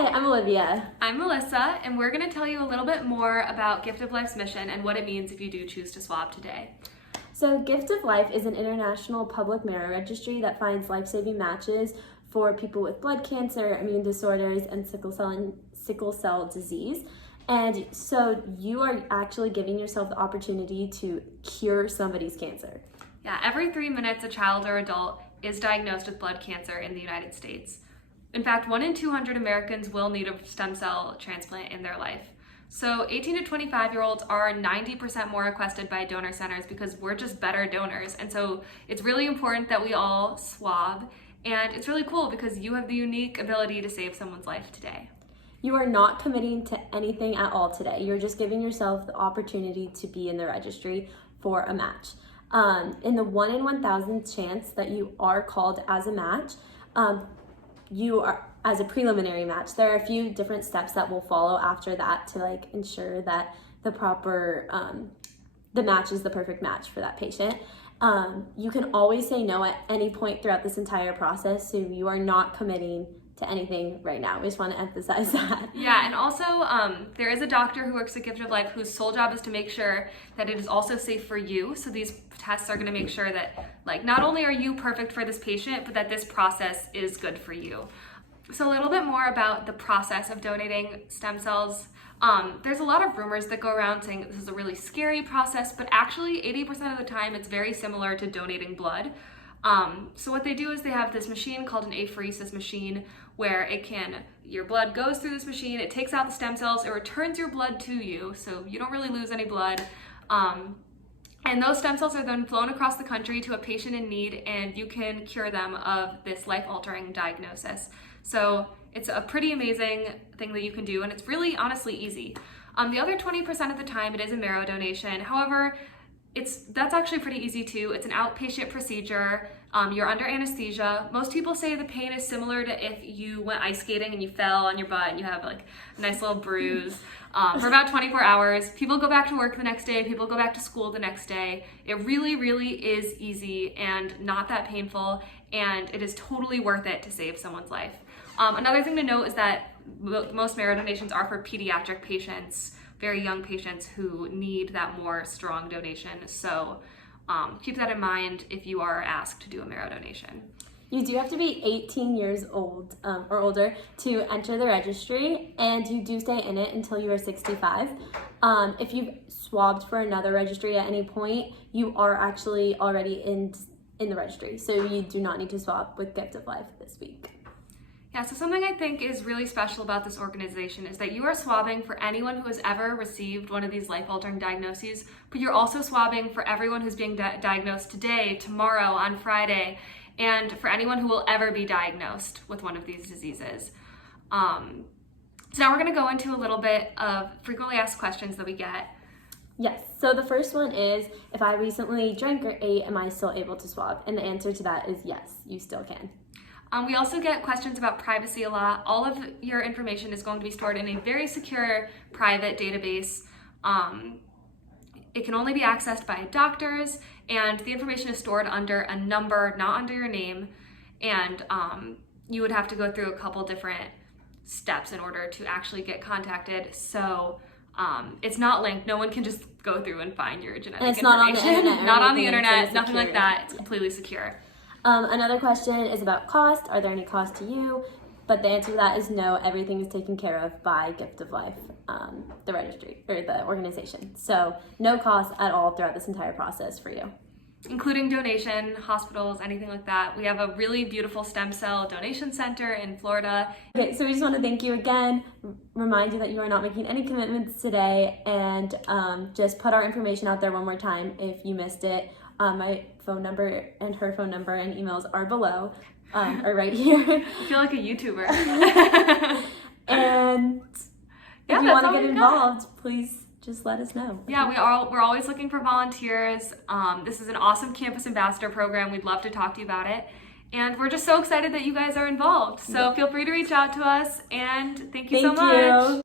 Hi, I'm Olivia. I'm Melissa, and we're going to tell you a little bit more about Gift of Life's mission and what it means if you do choose to swab today. So Gift of Life is an international public marrow registry that finds life-saving matches for people with blood cancer, immune disorders, and sickle cell disease. And so you are actually giving yourself the opportunity to cure somebody's cancer. Yeah, every 3 minutes a child or adult is diagnosed with blood cancer in the United States. In fact, 1 in 200 Americans will need a stem cell transplant in their life. So 18 to 25-year-olds are 90% more requested by donor centers because we're just better donors. And so it's really important that we all swab. And it's really cool because you have the unique ability to save someone's life today. You are not committing to anything at all today. You're just giving yourself the opportunity to be in the registry for a match. In the 1 in 1,000 chance that you are called as a match, you are as a preliminary match. There are a few different steps that will follow after that to ensure that the match is the perfect match for that patient. You can always say no at any point throughout this entire process, so you are not committing to anything right now. We just want to emphasize that. Yeah, and also there is a doctor who works at Gift of Life whose sole job is to make sure that it is also safe for you. So these tests are going to make sure that not only are you perfect for this patient, but that this process is good for you. So a little bit more about the process of donating stem cells. There's a lot of rumors that go around saying this is a really scary process, but actually 80% of the time it's very similar to donating blood. So what they do is they have this machine called an apheresis machine where your blood goes through this machine, it takes out the stem cells, it returns your blood to you, so you don't really lose any blood. And those stem cells are then flown across the country to a patient in need, and you can cure them of this life-altering diagnosis. So it's a pretty amazing thing that you can do, and it's really honestly easy. The other 20% of the time it is a marrow donation. However, that's actually pretty easy too. It's an outpatient procedure. You're under anesthesia. Most people say the pain is similar to if you went ice skating and you fell on your butt and you have a nice little bruise for about 24 hours. People go back to work the next day. People go back to school the next day. It really, really is easy and not that painful, and it is totally worth it to save someone's life. Another thing to note is that most marrow donations are for pediatric patients, very young patients who need that more strong donation. So keep that in mind if you are asked to do a marrow donation. You do have to be 18 years old or older to enter the registry, and you do stay in it until you are 65. If you've swabbed for another registry at any point, you are actually already in the registry, so you do not need to swab with Gift of Life this week. Yeah, so something I think is really special about this organization is that you are swabbing for anyone who has ever received one of these life-altering diagnoses, but you're also swabbing for everyone who's being diagnosed today, tomorrow, on Friday, and for anyone who will ever be diagnosed with one of these diseases. So now we're going to go into a little bit of frequently asked questions that we get. Yes, so the first one is, if I recently drank or ate, am I still able to swab? And the answer to that is yes, you still can. We also get questions about privacy a lot. All of your information is going to be stored in a very secure, private database. It can only be accessed by doctors, and the information is stored under a number, not under your name. And you would have to go through a couple different steps in order to actually get contacted. So it's not linked. No one can just go through and find your genetic information. Not on the internet. Not on the internet, nothing like that. It's completely secure. Another question is about cost. Are there any costs to you? But the answer to that is no. Everything is taken care of by Gift of Life, the registry, or the organization. So no cost at all throughout this entire process for you. Including donation, hospitals, anything like that. We have a really beautiful stem cell donation center in Florida. Okay, so we just want to thank you again, remind you that you are not making any commitments today, and just put our information out there one more time if you missed it. My phone number and her phone number and emails are below, or right here. I feel like a YouTuber. And if you want to get involved, please just let us know. Yeah, we're always looking for volunteers. This is an awesome campus ambassador program. We'd love to talk to you about it. And we're just so excited that you guys are involved. So feel free to reach out to us, and thank you so much.